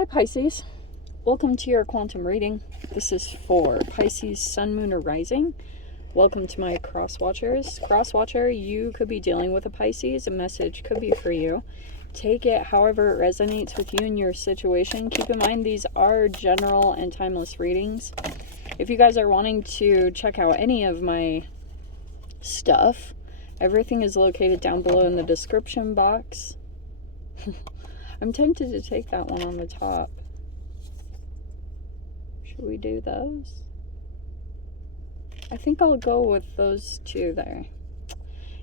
Hi Pisces, welcome to your quantum reading. This is for Pisces Sun, Moon, or Rising. Welcome to my cross watchers. Cross watcher, you could be dealing with a Pisces. A message could be for you. Take it however it resonates with you and your situation. Keep in mind these are general and timeless readings. If you guys are wanting to check out any of my stuff, everything is located down below in the description box. I'm tempted to take that one on the top. Should we do those? I think I'll go with those two there.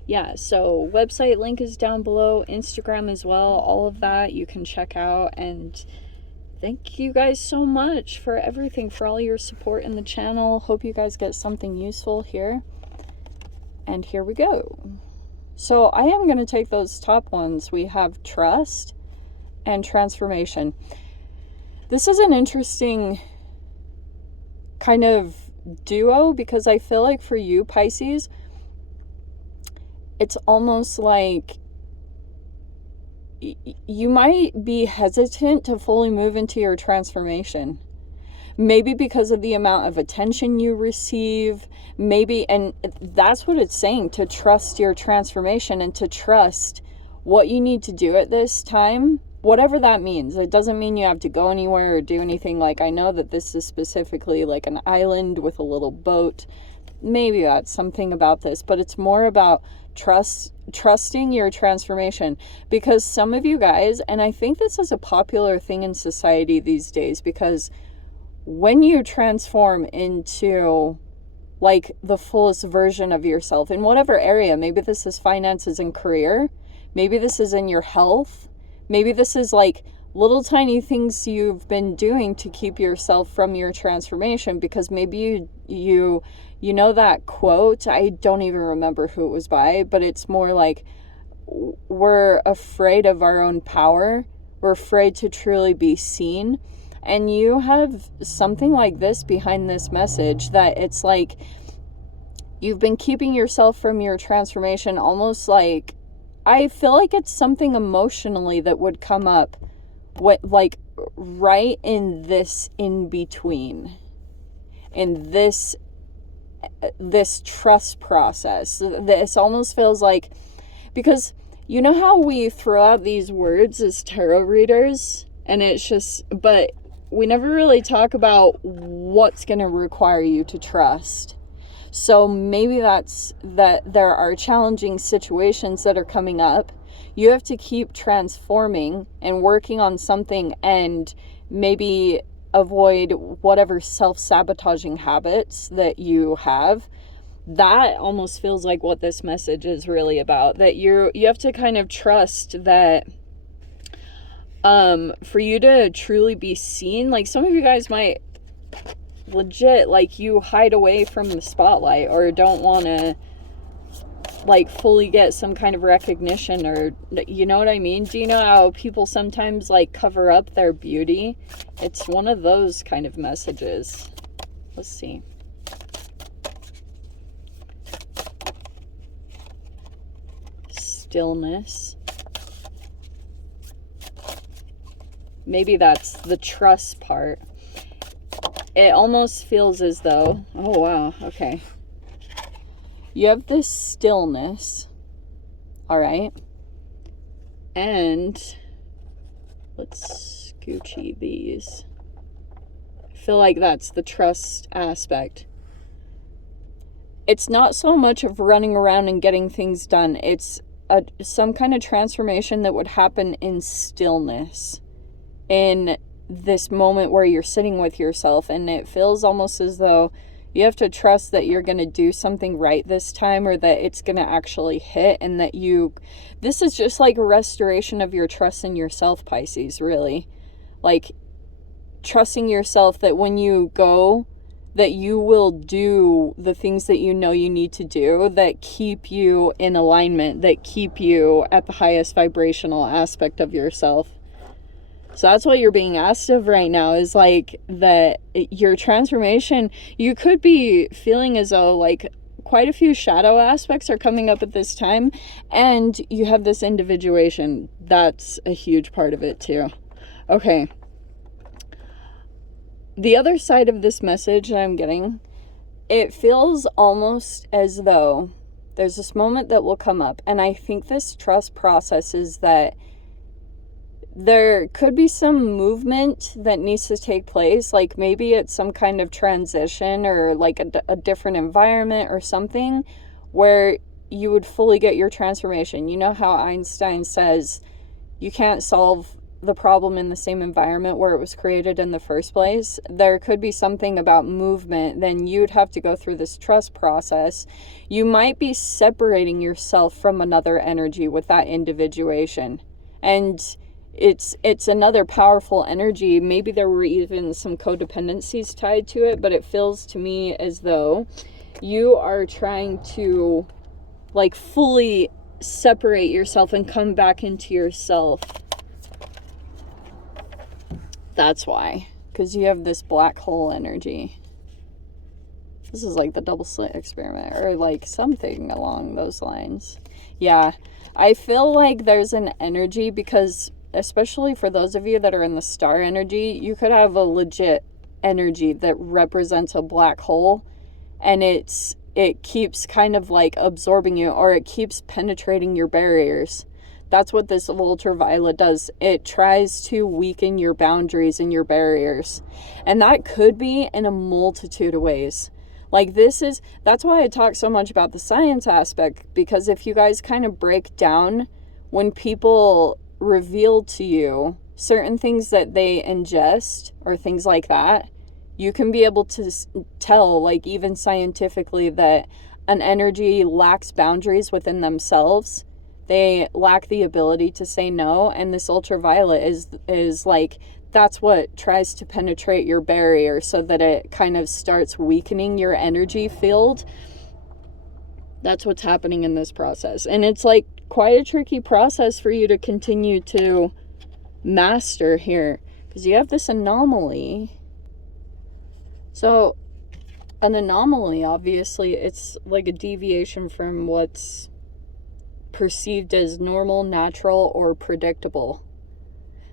Yeah, so website link is down below, Instagram as well, all of that you can check out. And thank you guys so much for everything, for all your support in the channel. Hope you guys get something useful here. And here we go. So I am going to take those top ones. We have trust and transformation. This is an interesting kind of duo because I feel like for you, Pisces, it's almost like you might be hesitant to fully move into your transformation. Maybe because of the amount of attention you receive, maybe, and that's what it's saying, to trust your transformation and to trust what you need to do at this time. Whatever that means. It doesn't mean you have to go anywhere or do anything. Like, I know that this is specifically like an island with a little boat. Maybe that's something about this, but it's more about trusting your transformation. Because some of you guys, and I think this is a popular thing in society these days, because when you transform into like the fullest version of yourself in whatever area, maybe this is finances and career, maybe this is in your health, maybe this is like little tiny things you've been doing to keep yourself from your transformation, because maybe you know that quote, I don't even remember who it was by, but it's more like we're afraid of our own power. We're afraid to truly be seen. And you have something like this behind this message, that it's like you've been keeping yourself from your transformation, almost like, I feel like it's something emotionally that would come up, what, like right in this in between, in this trust process. This almost feels like, because you know how we throw out these words as tarot readers, and it's just, but we never really talk about what's going to require you to trust. So maybe that's that there are challenging situations that are coming up. You have to keep transforming and working on something, and maybe avoid whatever self-sabotaging habits that you have. That almost feels like what this message is really about. That you have to kind of trust that for you to truly be seen. Like, some of you guys might legit, like, you hide away from the spotlight or don't want to like fully get some kind of recognition, or you know what I mean? Do you know how people sometimes like cover up their beauty? It's one of those kind of messages. Let's see. Stillness. Maybe that's the trust part. It almost feels as though, oh wow, okay. You have this stillness, all right? And let's Gucci these. I feel like that's the trust aspect. It's not so much of running around and getting things done. It's some kind of transformation that would happen in stillness, in this moment where you're sitting with yourself, and it feels almost as though you have to trust that you're going to do something right this time, or that it's going to actually hit, and that this is just like a restoration of your trust in yourself, Pisces, really. Like, trusting yourself that when you go, that you will do the things that you know you need to do, that keep you in alignment, that keep you at the highest vibrational aspect of yourself. So that's what you're being asked of right now, is like that your transformation, you could be feeling as though like quite a few shadow aspects are coming up at this time, and you have this individuation. That's a huge part of it too. Okay. the other side of this message that I'm getting, it feels almost as though there's this moment that will come up, and I think this trust process is that there could be some movement that needs to take place, like maybe it's some kind of transition or like a different environment or something where you would fully get your transformation. You know how Einstein says you can't solve the problem in the same environment where it was created in the first place? There could be something about movement. Then you'd have to go through this trust process. You might be separating yourself from another energy with that individuation, and it's another powerful energy. Maybe there were even some codependencies tied to it, but it feels to me as though you are trying to like fully separate yourself and come back into yourself. That's why, because you have this black hole energy. This is like the double slit experiment or like something along those lines. Yeah, I feel like there's an energy, because especially for those of you that are in the star energy, you could have a legit energy that represents a black hole, and it keeps kind of like absorbing you, or it keeps penetrating your barriers. That's what this ultraviolet does. It tries to weaken your boundaries and your barriers. And that could be in a multitude of ways. Like that's why I talk so much about the science aspect, because if you guys kind of break down when people reveal to you certain things that they ingest or things like that, you can be able to tell, like even scientifically, that an energy lacks boundaries within themselves. They lack the ability to say no, and this ultraviolet is like, that's what tries to penetrate your barrier so that it kind of starts weakening your energy field. That's what's happening in this process. And it's like quite a tricky process for you to continue to master here, because you have this anomaly. So an anomaly, obviously, it's like a deviation from what's perceived as normal, natural, or predictable.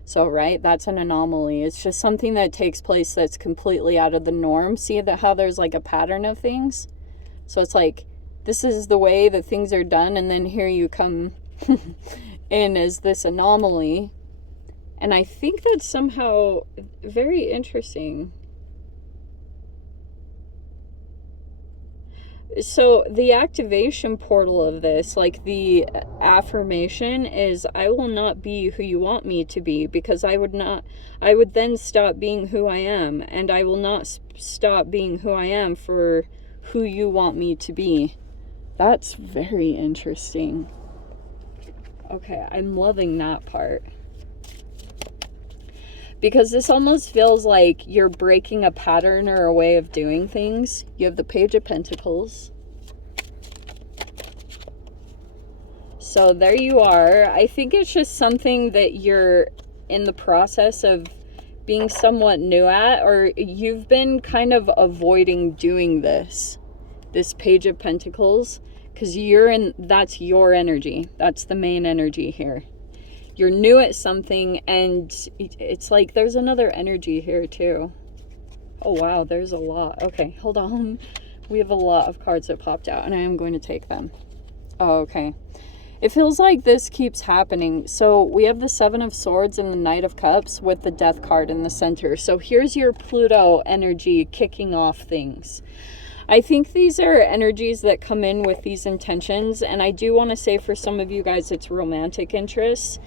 So, right, that's an anomaly. It's just something that takes place that's completely out of the norm. See how there's like a pattern of things? So it's like, this is the way that things are done, and then here you come in as this anomaly. And I think that's somehow very interesting. So the activation portal of this, like the affirmation, is I will not be who you want me to be, because I would then stop being who I am, and I will not stop being who I am for who you want me to be. That's very interesting. Okay, I'm loving that part. Because this almost feels like you're breaking a pattern or a way of doing things. You have the Page of Pentacles. So there you are. I think it's just something that you're in the process of being somewhat new at, or you've been kind of avoiding doing this Page of Pentacles, because that's your energy. That's the main energy here. You're new at something, and it's like there's another energy here too. Oh wow, there's a lot. Okay, hold on. We have a lot of cards that popped out, and I am going to take them. Oh, okay. It feels like this keeps happening. So we have the Seven of Swords and the Knight of Cups with the Death card in the center. So here's your Pluto energy kicking off things. I think these are energies that come in with these intentions, and I do want to say for some of you guys it's romantic interests,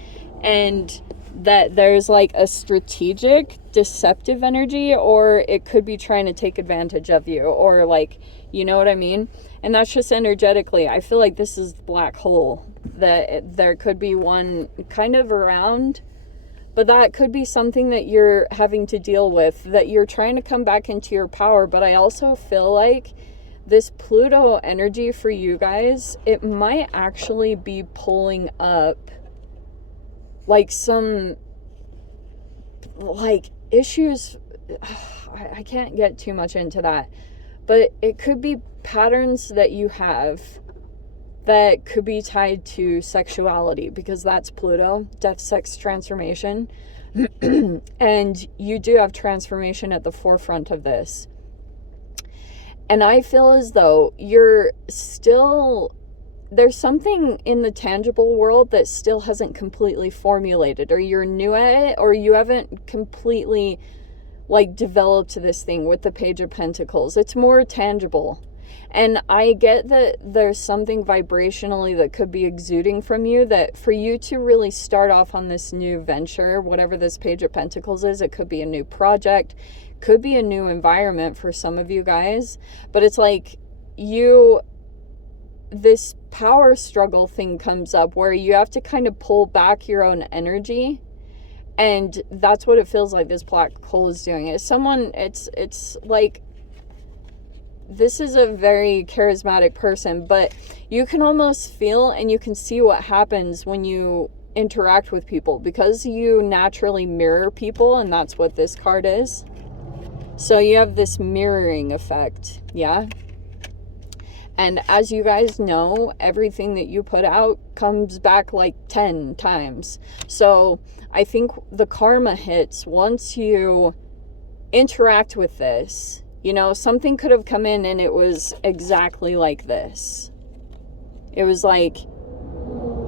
and that there's like a strategic, deceptive energy, or it could be trying to take advantage of you, or like, you know what I mean? And that's just energetically. I feel like this is the black hole, that there could be one kind of around, but that could be something that you're having to deal with, that you're trying to come back into your power. But I also feel like this Pluto energy for you guys, it might actually be pulling up like some like issues. I can't get too much into that, but it could be patterns that you have that could be tied to sexuality, because that's Pluto, death, sex, transformation. And you do have transformation at the forefront of this. And I feel as though you're still, there's something in the tangible world that still hasn't completely formulated, or you're new at it, or you haven't completely like developed this thing with the Page of Pentacles. It's more tangible. And I get that there's something vibrationally that could be exuding from you, that for you to really start off on this new venture, whatever this Page of Pentacles is, it could be a new project, could be a new environment for some of you guys. But it's like this power struggle thing comes up where you have to kind of pull back your own energy. And that's what it feels like this black hole is doing. It's like, this is a very charismatic person, but you can almost feel and you can see what happens when you interact with people, because you naturally mirror people, and that's what this card is. So you have this mirroring effect, yeah? And as you guys know, everything that you put out comes back like 10 times. So I think the karma hits once you interact with this. You know, something could have come in and it was exactly like this. It was like,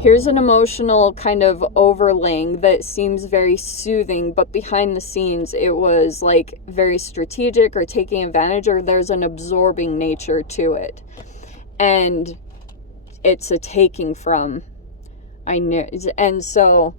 here's an emotional kind of overlaying that seems very soothing, but behind the scenes it was like very strategic or taking advantage, or there's an absorbing nature to it. And it's a taking from. And so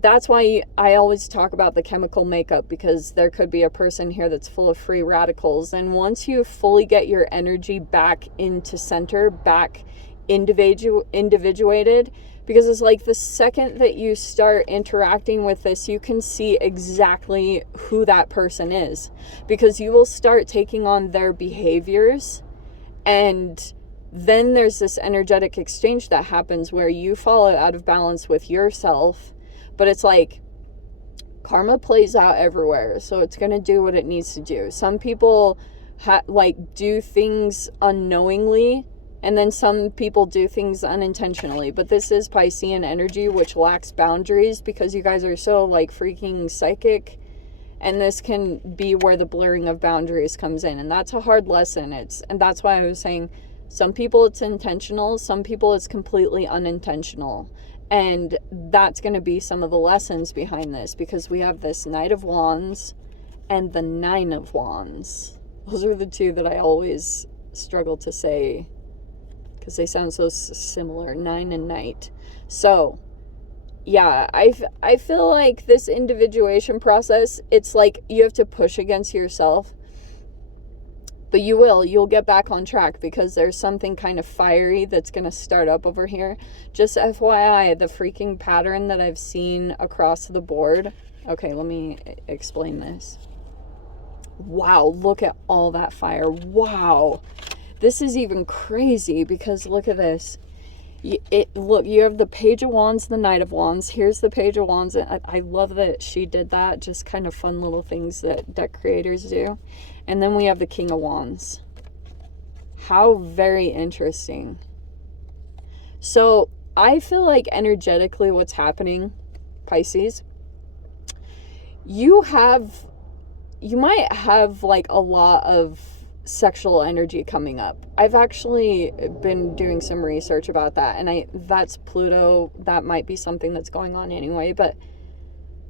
that's why I always talk about the chemical makeup, because there could be a person here that's full of free radicals. And once you fully get your energy back into center, back individuated, because it's like the second that you start interacting with this, you can see exactly who that person is, because you will start taking on their behaviors. And then there's this energetic exchange that happens where you fall out of balance with yourself. But it's like karma plays out everywhere, so it's going to do what it needs to do. Some people do things unknowingly, and then some people do things unintentionally. But this is Piscean energy, which lacks boundaries, because you guys are so like freaking psychic. And this can be where the blurring of boundaries comes in. And that's a hard lesson. And that's why I was saying, some people it's intentional, some people it's completely unintentional. And that's going to be some of the lessons behind this, because we have this Knight of Wands and the Nine of Wands. Those are the two that I always struggle to say, because they sound so similar, Nine and Knight. So yeah, I feel like this individuation process, it's like you have to push against yourself. But you'll get back on track, because there's something kind of fiery that's going to start up over here. Just FYI, the freaking pattern that I've seen across the board. Okay, let me explain this. Wow, look at all that fire. Wow. This is even crazy, because look at this. Look, you have the Page of Wands, the Knight of Wands. Here's the Page of Wands. I love that she did that. Just kind of fun little things that deck creators do. And then we have the King of Wands. How very interesting. So I feel like energetically what's happening, Pisces, you might have like a lot of sexual energy coming up. I've actually been doing some research about that, and that's Pluto. That might be something that's going on anyway, but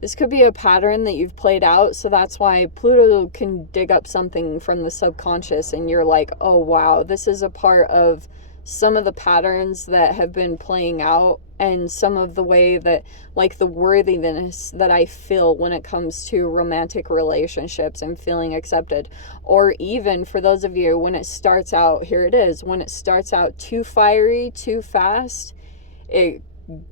this could be a pattern that you've played out. So that's why Pluto can dig up something from the subconscious, and you're like, oh wow, this is a part of some of the patterns that have been playing out, and some of the way that, like, the worthiness that I feel when it comes to romantic relationships and feeling accepted. Or even for those of you, when it starts out, here it is, when it starts out too fiery, too fast, it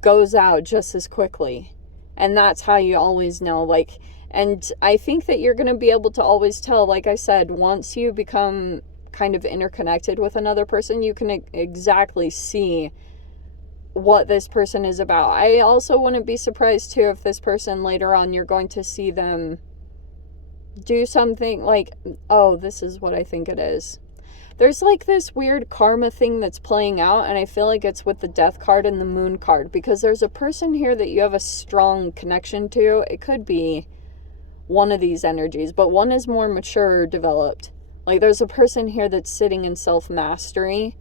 goes out just as quickly. And that's how you always know, like, and I think that you're going to be able to always tell, like I said, once you become kind of interconnected with another person, you can exactly see what this person is about. I also wouldn't be surprised too if this person later on, you're going to see them do something like, oh, this is what I think it is. There's like this weird karma thing that's playing out, and I feel like it's with the death card and the moon card, because there's a person here that you have a strong connection to. It could be one of these energies, but one is more mature or developed. Like there's a person here that's sitting in self-mastery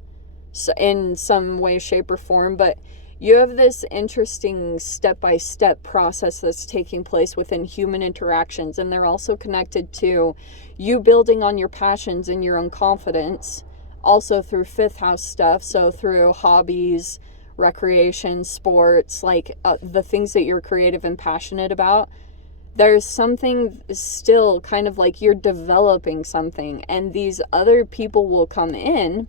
in some way, shape, or form, but you have this interesting step-by-step process that's taking place within human interactions, and they're also connected to you building on your passions and your own confidence, also through fifth house stuff, so through hobbies, recreation, sports, like the things that you're creative and passionate about. There's something still kind of like you're developing something, and these other people will come in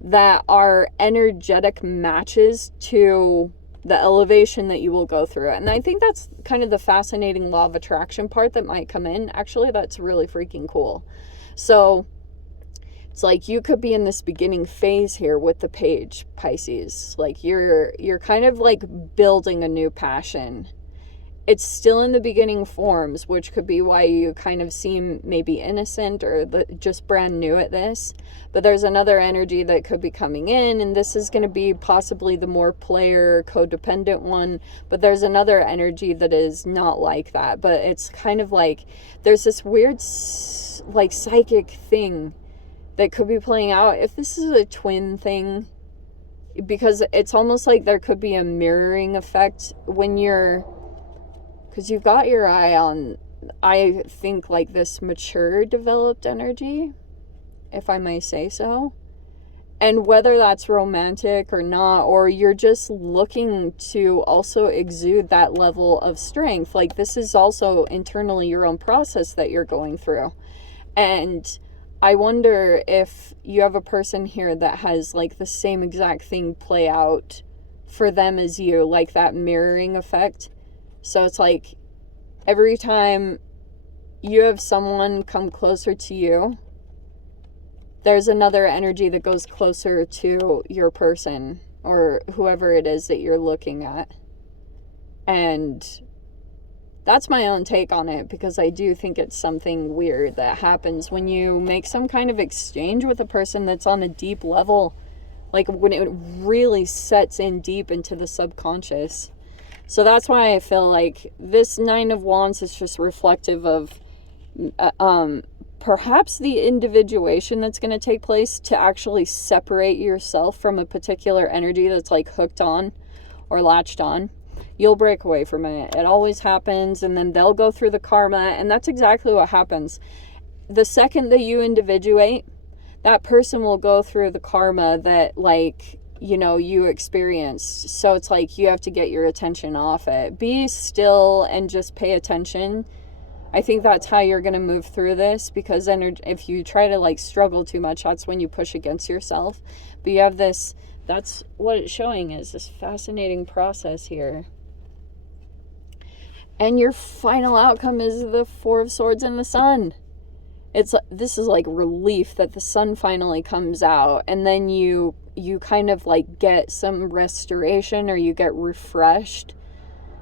that are energetic matches to the elevation that you will go through. And I think that's kind of the fascinating law of attraction part that might come in. Actually, that's really freaking cool. So it's like you could be in this beginning phase here with the page, Pisces. Like you're kind of like building a new passion. It's still in the beginning forms, which could be why you kind of seem maybe innocent or just brand new at this. But there's another energy that could be coming in, and this is going to be possibly the more player, codependent one. But there's another energy that is not like that. But it's kind of like there's this weird like psychic thing that could be playing out. If this is a twin thing, because it's almost like there could be a mirroring effect when you're... Because you've got your eye on, I think, like this mature, developed energy, if I may say so. And whether that's romantic or not, or you're just looking to also exude that level of strength. Like this is also internally your own process that you're going through. And I wonder if you have a person here that has like the same exact thing play out for them as you, like that mirroring effect. So it's like every time you have someone come closer to you, there's another energy that goes closer to your person or whoever it is that you're looking at. And that's my own take on it, because I do think it's something weird that happens when you make some kind of exchange with a person that's on a deep level, like when it really sets in deep into the subconscious. So that's why I feel like this Nine of Wands is just reflective of perhaps the individuation that's going to take place to actually separate yourself from a particular energy that's like hooked on or latched on. You'll break away from it. It always happens, and then they'll go through the karma, and that's exactly what happens. The second that you individuate, that person will go through the karma that, like, you know, you experienced. So it's like you have to get your attention off it. Be still and just pay attention. I think that's how you're going to move through this, because if you try to like struggle too much, that's when you push against yourself. But you have this, that's what it's showing, is this fascinating process here. And your final outcome is the Four of Swords and the Sun. This is like relief that the sun finally comes out, and then you kind of like get some restoration, or you get refreshed.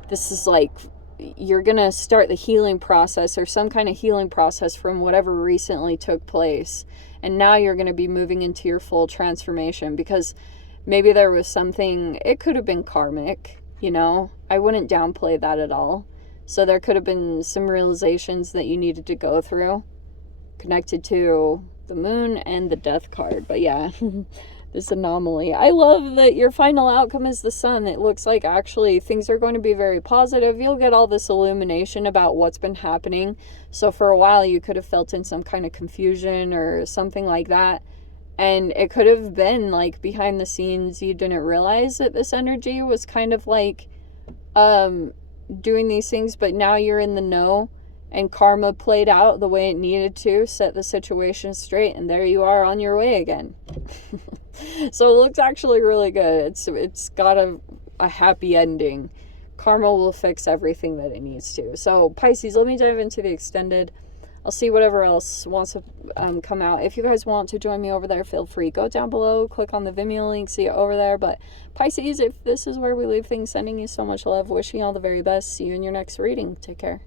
This is like you're gonna start the healing process, or some kind of healing process from whatever recently took place, and now you're gonna be moving into your full transformation, because maybe there was something, it could have been karmic, you know, I wouldn't downplay that at all. So there could have been some realizations that you needed to go through, connected to the moon and the death card. But yeah, this anomaly. I love that your final outcome is the sun. It looks like actually things are going to be very positive. You'll get all this illumination about what's been happening. So for a while you could have felt in some kind of confusion or something like that. And it could have been like behind the scenes, you didn't realize that this energy was kind of like doing these things, but now you're in the know. And karma played out the way it needed to, set the situation straight, and there you are on your way again. So it looks actually really good. It's got a happy ending. Karma will fix everything that it needs to. So Pisces, let me dive into the extended. I'll see whatever else wants to come out. If you guys want to join me over there, feel free. Go down below, click on the Vimeo link, see it over there. But Pisces, if this is where we leave things, sending you so much love, wishing you all the very best. See you in your next reading. Take care.